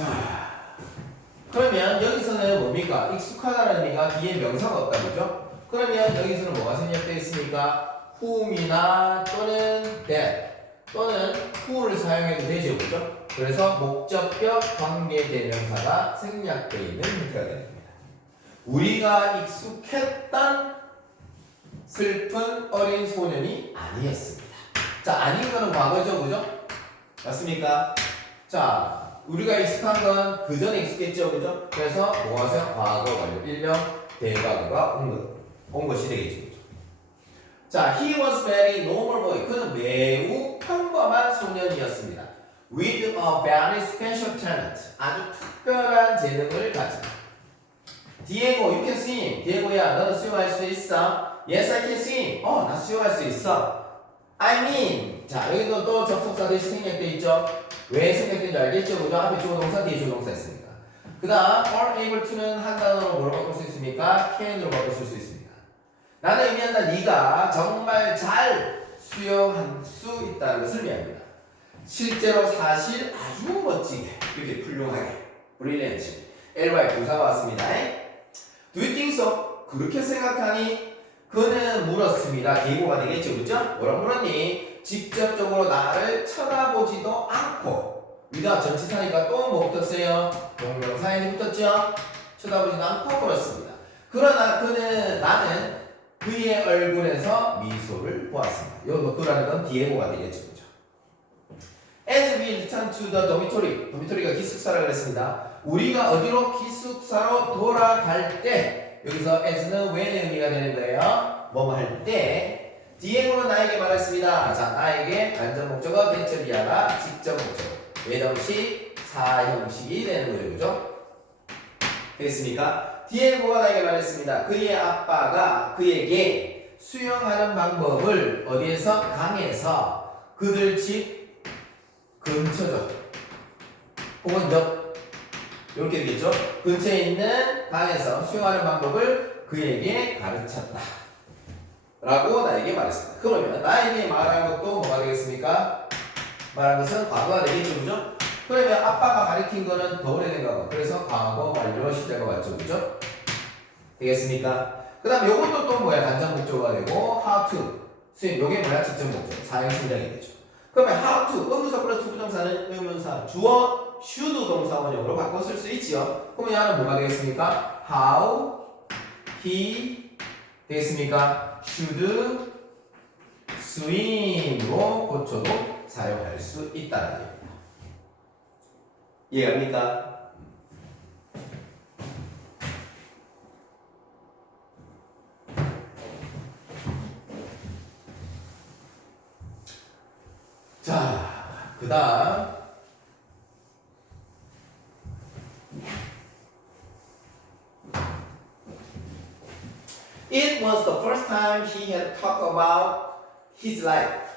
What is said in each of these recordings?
자, 그러면 여기서는 뭡니까? 익숙하다는 의미가 뒤에 명사가 없다, 그죠? 그러면 여기서는 뭐가 생략되어 있습니까? whom이나 또는 that 또는 who를 사용해도 되죠, 그죠? 그래서 목적격 관계 대명사가 생략되어 있는 형태가 됩니다. 우리가 익숙했던 슬픈 어린 소년이 아니었습니다. 자, 아닌 거는 과거죠, 그죠? 맞습니까? 자, 우리가 익숙한 건 그 전에 익숙했죠, 그죠? 그래서 뭐하세요? 과거 완료. 일명 대과거가 온, 것이 되겠죠? 자, he was very normal boy. 그는 매우 평범한 소년이었습니다. With a very special talent. 아주 특별한 재능을 가진. 디에고, you can sing. 디에고야, 너는 수영할 수 있어? Yes, I can sing. 어, 나 수영할 수 있어. I mean. 자, 여기도 또 접속사 대신 생략돼 있죠? 왜 생략된지 알겠죠? 그죠? 앞에 주어 동사, 뒤에 주어 동사 있습니다. 그 다음, are able to는 한 단어로 뭐로 바꿀 수 있습니까? can으로 바꿀 수 있습니다. 나는 의미한다. 네가 정말 잘 수영할 수 있다는 것을 의미합니다. 실제로 사실 아주 멋지게, 이렇게 훌륭하게, brilliant. LY 부사가 왔습니다. Do you think so? 그렇게 생각하니? 물었습니다. 계고가 되겠죠, 그죠? 뭐라고 물었니? 직접적으로 나를 쳐다보지도 않고. 위가 전치사니까 또 뭐 붙었어요? 동명사에 붙었죠? 쳐다보지도 않고 물었습니다. 그러나 그는 나는 그의 얼굴에서 미소를 보았습니다. 여기 그라는 건 디에고가 되겠죠, 그죠? As we return to the dormitory, 도미토리가 기숙사라 그랬습니다. 우리가 어디로 기숙사로 돌아갈 때 여기서 as는 when의 의미가 되는 거예요. 뭐뭐 할 때. 디에고는 나에게 말했습니다. 자, 나에게 완전 목적어 대절이야가 직접 목적어. 외정식, 사형식이 되는 거죠, 그죠? 되겠습니까? 디에고가 나에게 말했습니다. 그의 아빠가 그에게 수영하는 방법을 어디에서 강에서 그들 집 근처죠. 혹은 옆 이렇게 되겠죠. 근처에 있는 강에서 수영하는 방법을 그에게 가르쳤다. 라고 나에게 말했습니다. 그러면 나에게 말한 것도 뭐가 되겠습니까? 말한 것은 과거가 되겠죠, 그죠? 그러면 아빠가 가르친 거는 더 오래된 과거. 그래서 과거 완료 시제가 왔죠, 그죠? 되겠습니까? 그 다음 요것도 또 뭐야? 간접 목적어가 되고 how to 수행 요게 뭐야? 직접 목적 사용 신장이 되죠. 그러면 how to 의문사 플러스 부정사는 의문사 주어 should 동사 원형으로 바꿔 쓸 수 있지요. 그러면 얘는 뭐가 되겠습니까? how he 되겠습니까? should swim으로 고쳐도 사용할 수 있다는 얘기입니다. 이해갑니까? 자, 그 다음. It was the first time he had talked about his life.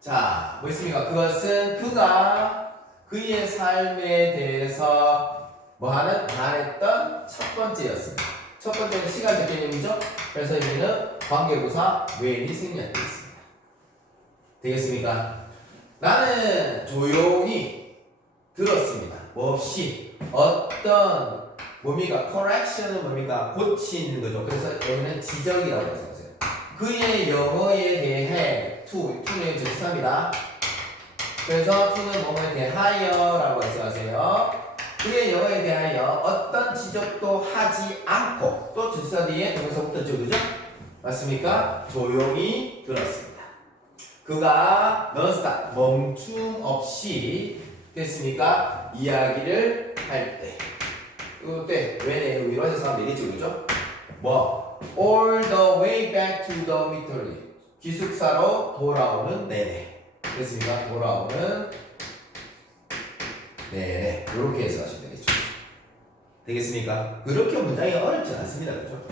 자, 뭐 있습니까? 그것은 그가 그의 삶에 대해서 뭐 하는 말했던 첫 번째였습니다. 첫 번째는 시간 개념이죠. 그래서 여기는 관계부사 when이 생략되어 있습니다. 되겠습니까? 나는 조용히 들었습니다. 뭐 없이 어떤 뭡니까? correction은 뭡니까? 고치는 거죠. 그래서 여기는 지적이라고 생각하세요. 그의 영어에 대해 to, to는 접수합니다. 그래서 to는 뭐뭐에 대하여라고 생각하세요. 그의 영어에 대하여 어떤 지적도 하지 않고 또 주사 뒤에 붙었죠, 그죠? 맞습니까? 조용히 들었습니다. 그가 넌스탑 멈춤 없이 됐습니까? 이야기를 할 때. 이때 when의 의미로 해서 하면 되겠죠, 그죠? 뭐 all the way back to the dormitory 기숙사로 돌아오는 내내. 됐습니까? 돌아오는 네네 이렇게 해서 하시면 되겠죠. 되겠습니까? 그렇게 문장이 어렵지 않습니다, 그죠?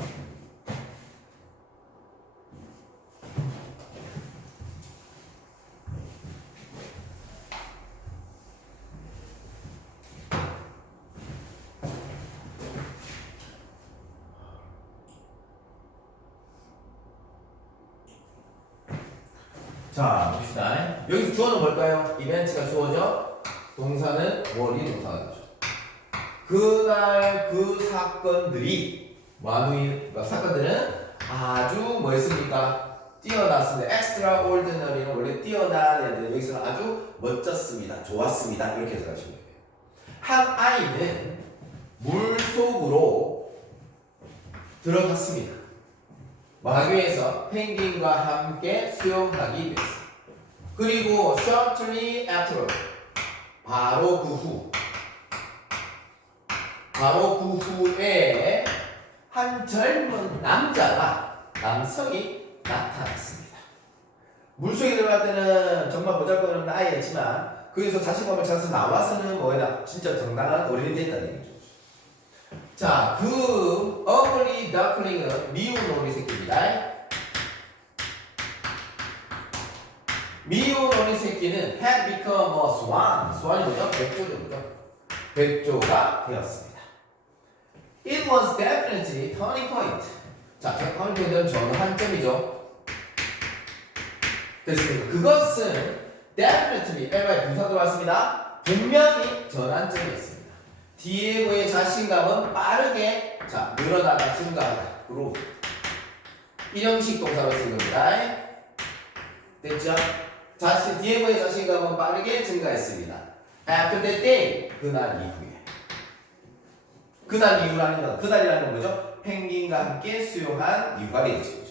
자, 봅시다. 여기서 주어는 뭘까요? 이벤트가 주어죠? 동사는 월이 동사가 되죠. 그날 그 사건들이 뭐하는 그 사건들은 아주 뭐였습니까? 뛰어났습니다. 올드너리는 원래 애들 여기서는 아주 멋졌습니다. 좋았습니다. 이렇게 해석하시면 돼요. 한 아이는 물 속으로 들어갔습니다. 마귀에서 펭귄과 함께 수영하기 위해서. 그리고 shortly after 바로 그 후. 바로 그 후에 한 젊은 남자가 남성이 나타났습니다. 물속에 들어갈 때는 정말 보잘것없는 아이였지만 거기서 자신감을 찾아서 나와서는 뭐냐 진짜 정당한 어린이 됐다는 얘기죠. 자, 그 어글리 더클링은 미운 오리 새끼입니다. 오리 새끼는 had become a swan. swan이 뭐죠? 백조죠, 그죠? 백조가 되었습니다. It was definitely turning point. 자, turning point은 전환점이죠. 됐습니다. 그것은 definitely, 에바의 분사 들어왔습니다. 분명히 전환점이었습니다. 디에고의 자신감은 빠르게 자 늘어나다 증가하다 그로 일형식 동사로 쓰는 겁니다. 됐죠? 자신 디에고의 자신감은 빠르게 증가했습니다. After that day 그날 이후에 그날 이후라는 건 그날이라는 건 뭐죠? 펭귄과 함께 수용한 이유가 되겠죠.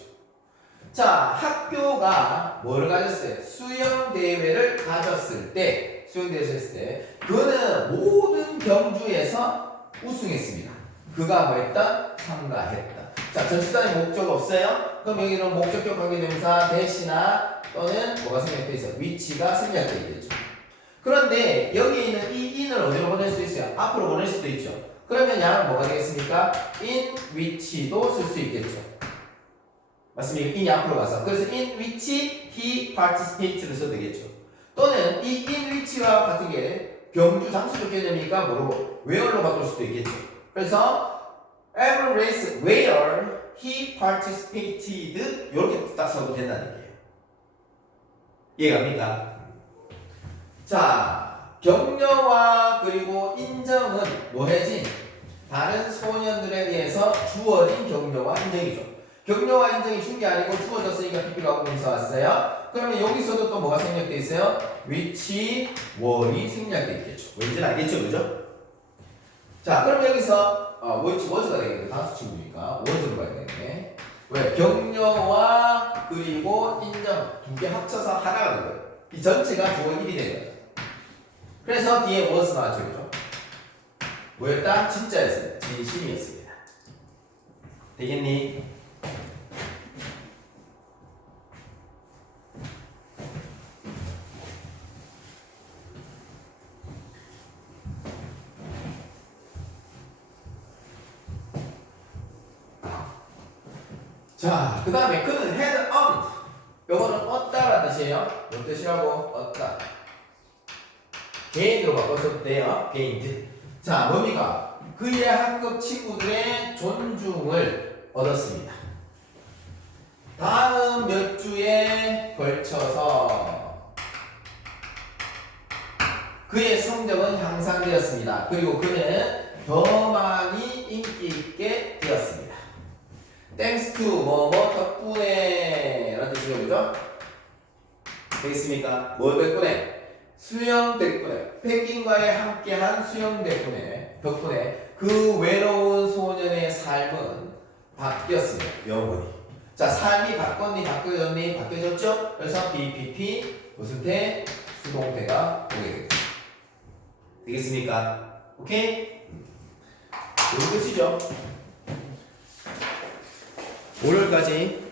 자 학교가 뭐를 가졌어요? 수영 대회를 가졌을 때 수영 대회를 했을 때 그는 모든 경주에서 우승했습니다. 그가 뭐 했다? 참가했다. 자 전치사의 목적 없어요? 그럼 여기는 목적격 관계대명사 대시나 또는 뭐가 생략돼 있어? 위치가 생략돼 있겠죠. 그런데 여기 있는 이 in을 어디로 보낼 수 있어요? 앞으로 보낼 수도 있죠. 그러면 양은 뭐가 되겠습니까? in which도 쓸 수 있겠죠. 맞습니까? in이 앞으로 가서. 그래서 in which he participates를 써도 되겠죠. 또는 이 in which와 같은 게 경주 장수적 개념이니까 뭐로 where로 바꿀 수도 있겠죠. 그래서 every race where he participated 이렇게 딱 써도 된다는 얘기예요. 이해갑니까? 자, 격려와 그리고 인정은 뭐해진 다른 소년들에 대해서 주어진 격려와 인정이죠. 격려와 인정이 준 게 아니고 주어졌으니까 PP가 공사 왔어요. 그러면 여기서도 또 뭐가 생략돼 있어요? 위치 월이 생략돼 있겠죠. 왠지 알겠죠, 그죠? 자, 그럼 여기서 어, 위치 워즈가 되겠네. 단수 친구니까 워즈로 가야 되겠네. 왜? 격려와 그리고 인정 두 개 합쳐서 하나가 된 거예요. 이 전체가 주어 1이 되는 거예요. 그래서 뒤에 was 나왔죠, 그죠? 뭐였다? 진짜였습니다. 진심이었습니다. 되겠니? 자, 그 다음에 그는 had earned. 요거는 얻다라는 뜻이에요. 뭔 뜻이라고? 얻다. 개인으로 바꿔서 돼요. 개인. 자, 뭡니까? 그의 학급 친구들의 존중을 얻었습니다. 다음 몇 주에 걸쳐서 그의 성적은 향상되었습니다. 그리고 그는 더 많이 인기 있게 되었습니다. Thanks to 뭐뭐 덕분에 라는 뜻이죠, 그죠? 되겠습니까? 뭐 덕분에? 수영 덕분에 펭귄과의 함께한 수영 덕분에 덕분에 그 외로운 소년의 삶은 바뀌었습니다. 영원히. 자, 삶이 바꿨니 바뀌었니 바뀌어졌죠? 그래서 BPP 무슨 태 수동태가 오게 되겠습니다. 되겠습니까? 오케이? 이런 뜻이죠. 5월까지